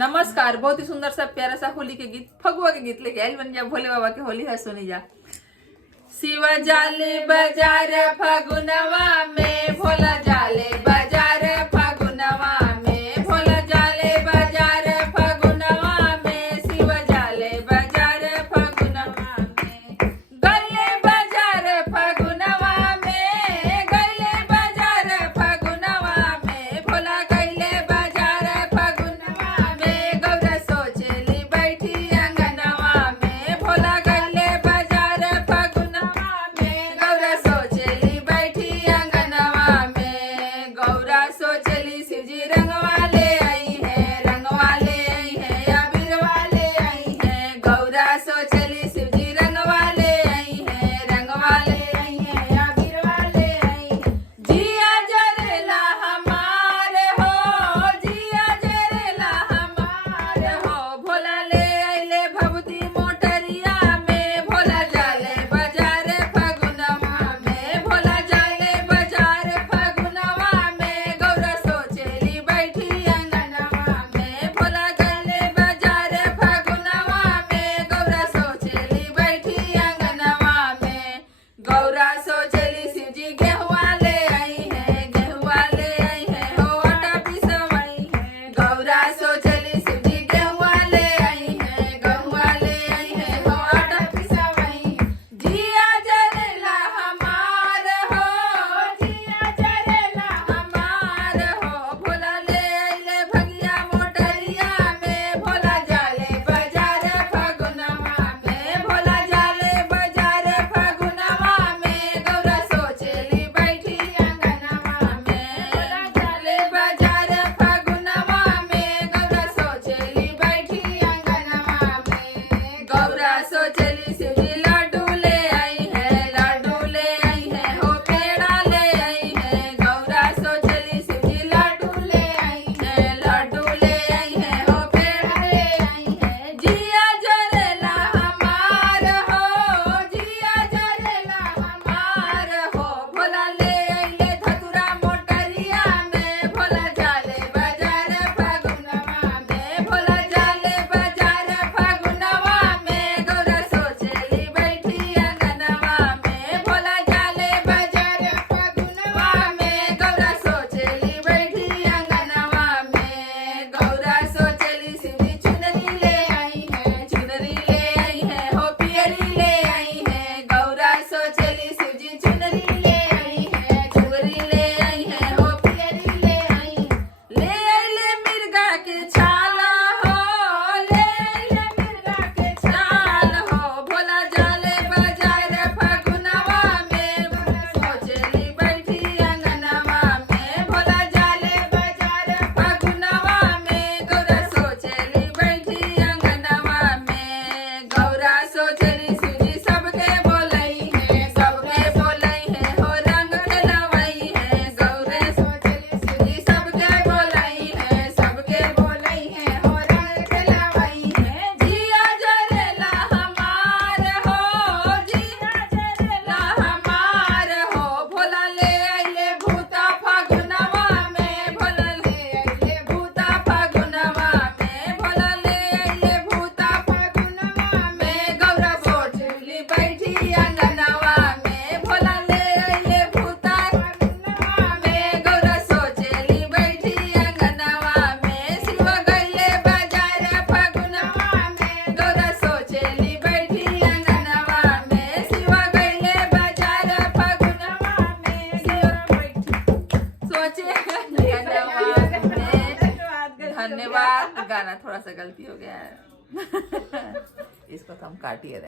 नमस्कार। बहुत ही सुंदर सा प्यारा सा होली के गीत, फगुआ के गीत लेके आयल बन जा। भोले बाबा के होली है, सुनी जा। शिवा जाले बाजार फगुनवा में, भोला जाले बाजार फगुनवा में, भोला जाले बाजार फगुनवा में, शिवा जाले बाजार फगुनवा में, गले बाजार फगुनवा में, गले बाजार फगुनवा में, भोला गले बाजार फगुनवा में, गौरा सोचली बैठी अंगनवा में, भोला गले बाजार फगुनवा में, गौरा सोचली बैठी अंगनवा में, गौरा सोचली शिवजी रंगवाले आई है, रंगवाले आई है, अबीर वाले आई है, गौरा सोचली शिवजी रंगवाले आई है, रंगवाले आई है, अबीर वाले आई है, जिया जरेला हमार हो, जिया जरेला हमार हो, भोला ले आइले भभूति मोटरिया में, भोला जाले बाजार फगुनवा में, भोला जाले बाजार फगुनवा में, गौरा सोचली बैठी अंगनवा में, भोला गले बाजार फगुनवा में, गौरा सोचली बैठी अंगनवा में, गौरा सोचली शिवजी गेहुआ ले आई है, गेहुआ ले आई है, हो आटा पिसवाई है, गौरा सोचली शिवजी गेहुआ ले आई है, गेहुआ ले आई है, हो आटा पिसवाई, जिया जरेला हमार हो, जिया जरेला हमार हो, भोला ले आइले भगिया मोटरिया में, भोला जाले बाजार फगुनवा में, भोला जाले बाजार फगुनवा में, गौरा सोचली बैठी अंगनवा में, भोला जाले बाजार फगुनवा में, गौरा सोचली बैठी अंगनवा में, गौरा सोचली शिवजी लाडू ले आई है, लाडू ले आई है, हो पेड़ा ले आई है, गौरा सोचली शिवजी लाडू ले आई है, लाडू ले आई है, हो पेड़ा ले आई है, जिया जरेला हमार हो, जिया जरेला हमार हो, भोला ले आइले धतुरा मोटरिया में, भोला जाले बाजार फगुनवा में, भोला जाले बाजार फगुनवा में, गौरा सोचली बैठी अंगनवा में, भोला जाले बाजार फगुनवा में, गौरा सोचली बैठी अंगनवा में, गौरा सोचली शिवजी चुनरी ले आई है, चुनरी ले आई है, हो पियरी ले आई है, गौरा सोचली शिवजी चुनरी ले आई है, चुनरी ले आई है, हो पियरी ले आई, ले आइले मिर्गा के छाला हो, ले आइले मिर्गा के छाल हो, भोला जाले बाजार फगुनवा में, भोला सोचली बैठी अंगनवा में, भोला जाले बाजार फगुनवा में, गौरा सोचली बैठी अंगनवा में, गौरा सोचली शिवजी सबके बोलई है, सबके बोलई है, हो रंग खेलवई है, गौरा सोचली शिवजी सबके बोलई है, सबके बोलई है, हो रंग खेलवई है, जिया जरेला हमार हो, जिया जरेला हमार हो, भोला ले आइले भूता फगुनवा में, भोला ले आइले भूता फगुनवा में, भोला ले आइले भूता फगुनवा में, गौरा सोचली बैठी अंगनवा में, भोला ले आइले भूता फगुनवा में, गौरा सोचली बैठी अंगनवा में, शिवा गइले बाजार फगुनवा में, गौरा सोचली बैठी अंगनवा में, शिवा गइले बाजार फगुनवा में, शिवा बैठी सोचे अंगनवा में। धन्यवाद। गाना थोड़ा सा गलती हो गया है इसको तो हम काटिए।